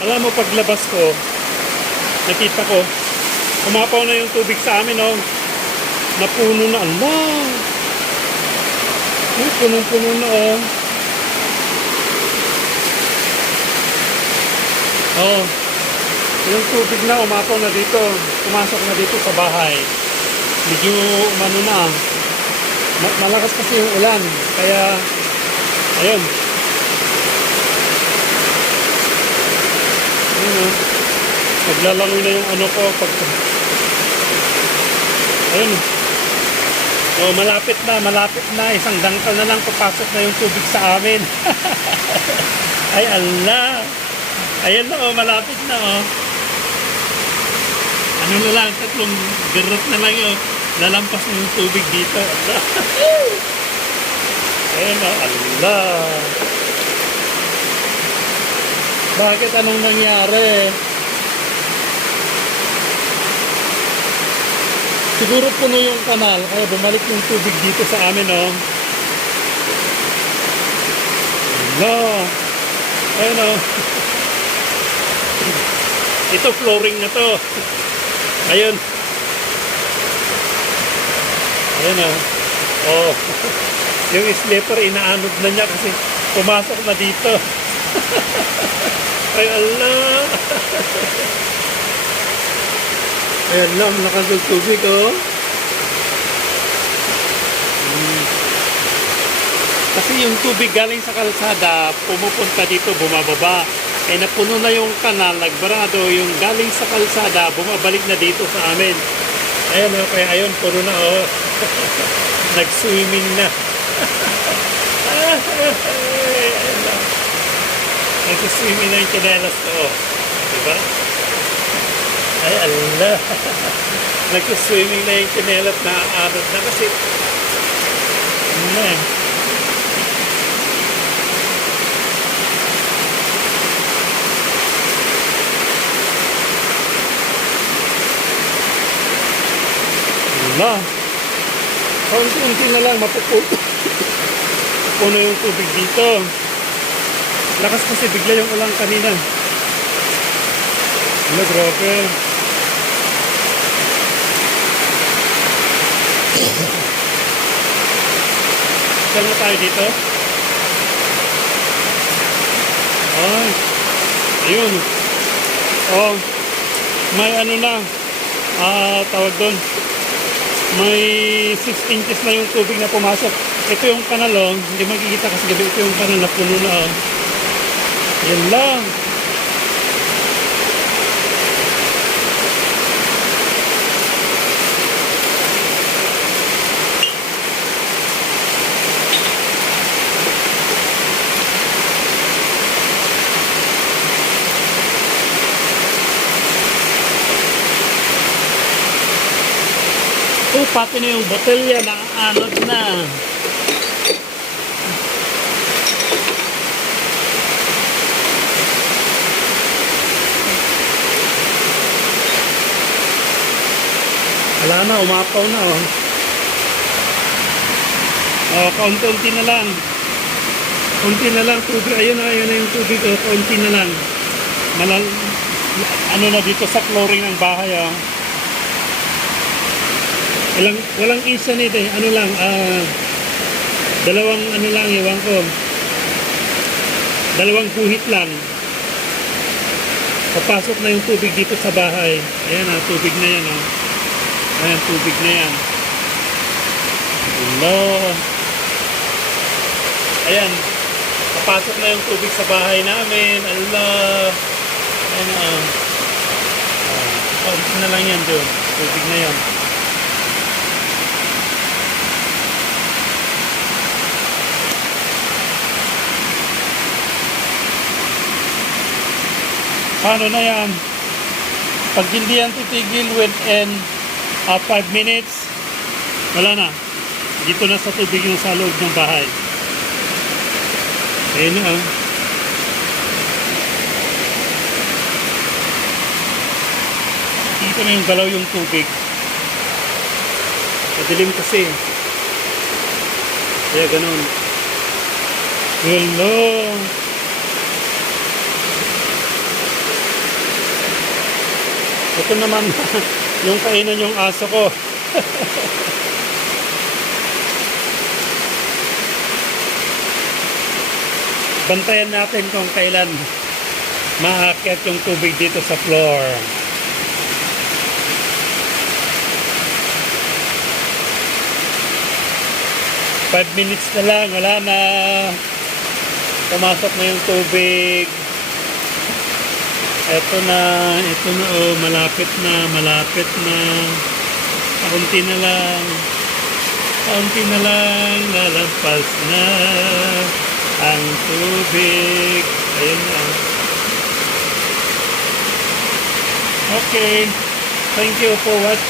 Alam mo, paglabas ko, nakita ko, umapaw na yung tubig sa amin, oh. Napuno na, Allah! Uy, punong-puno na, oh. Oh, yung tubig na umapaw na dito. Pumasok na dito sa bahay. Medyo umano na. Ma- malakas kasi yung ulan. Kaya, ayun. Ayun oh. Naglalangoy na yung ano ko. Pag... Ayun. Oh, malapit na, malapit na. Isang dangkal na lang papasok na yung tubig sa amin. Ay, Allah. Ayan na, oh, malapit na, oh. Ano na lang, tatlong garot na lang yun. Lalampas na yung tubig dito. Ayan, oh, Allah. Bakit anong nangyari? Siguro puno yung kanal, kaya bumalik yung tubig dito sa amin, oh. Allah. Ayan, oh. Ito flooring na to. Ayun. Ayun oh. Oh. Yung slipper inaanod na niya kasi pumasok na dito. Ay Allah. Ayan lang, nakagul tubig oh. Hmm. Kasi yung tubig galing sa kalsada, pumupunta dito, bumababa. Eh napuno na yung kanal, nagbarado, yung galing sa kalsada, bumabalik na dito sa amin. Ayan o, kaya ayun, puro na oh. Nag-swimming na. Ayan na. Yung chinelas ko. Diba? Ay, Allah. Nag-swimming na yung chinelas na aarot na kasi ano na eh. Wala. Kaunti-unti na lang mapupuno. Puno yung tubig dito. Lakas kasi bigla yung ulang kanina. Wala, grabe. Saan na tayo dito? Ay. Ayun. Oh. May ano na. Ah, tawag doon may 6 inches na yung tubig na pumasok. Ito yung kanal, oh. Hindi makikita kasi gabi ito yung kanal na puno na, oh. Yan lang. Oh, pati na yung botelya na anod na. Wala na, umapaw na oh. Oh, kaunti-unti na lang. Kunti na lang tubig. Ayun na, ayun na yung tubig. Oh, kaunti na lang. Malal ano na dito sa flooring ng bahay oh. Walang, walang isa nito eh. Ano lang, ah, dalawang ano lang, iwan ko. Dalawang guhit lang. Papasok na yung tubig dito sa bahay. Ayan ah, tubig na yan ah. Ayan, tubig na yan. Hello. Ayan. Papasok na yung tubig sa bahay namin. Allah. Ayan ah. Ah, kaunti na lang yan doon. Tubig na yan. Paano na yan? Pag hindi yan titigil within 5 minutes, wala na. Dito na sa tubig yung sa loob ng bahay. Ayun na. ah. Dito na yung galaw yung tubig. Madilim kasi. Kaya ganun. Hello. Ito naman, yung kainan yung aso ko. Bantayan natin kung kailan maakyat yung tubig dito sa floor. Five minutes na lang, wala na. Pumasok na yung tubig. Eto na, ito na oh, malapit na, malapit na. Kaunti na lang. Kaunti na lang, lalampas na ang tubig. Ayun na. Okay. Thank you for watching.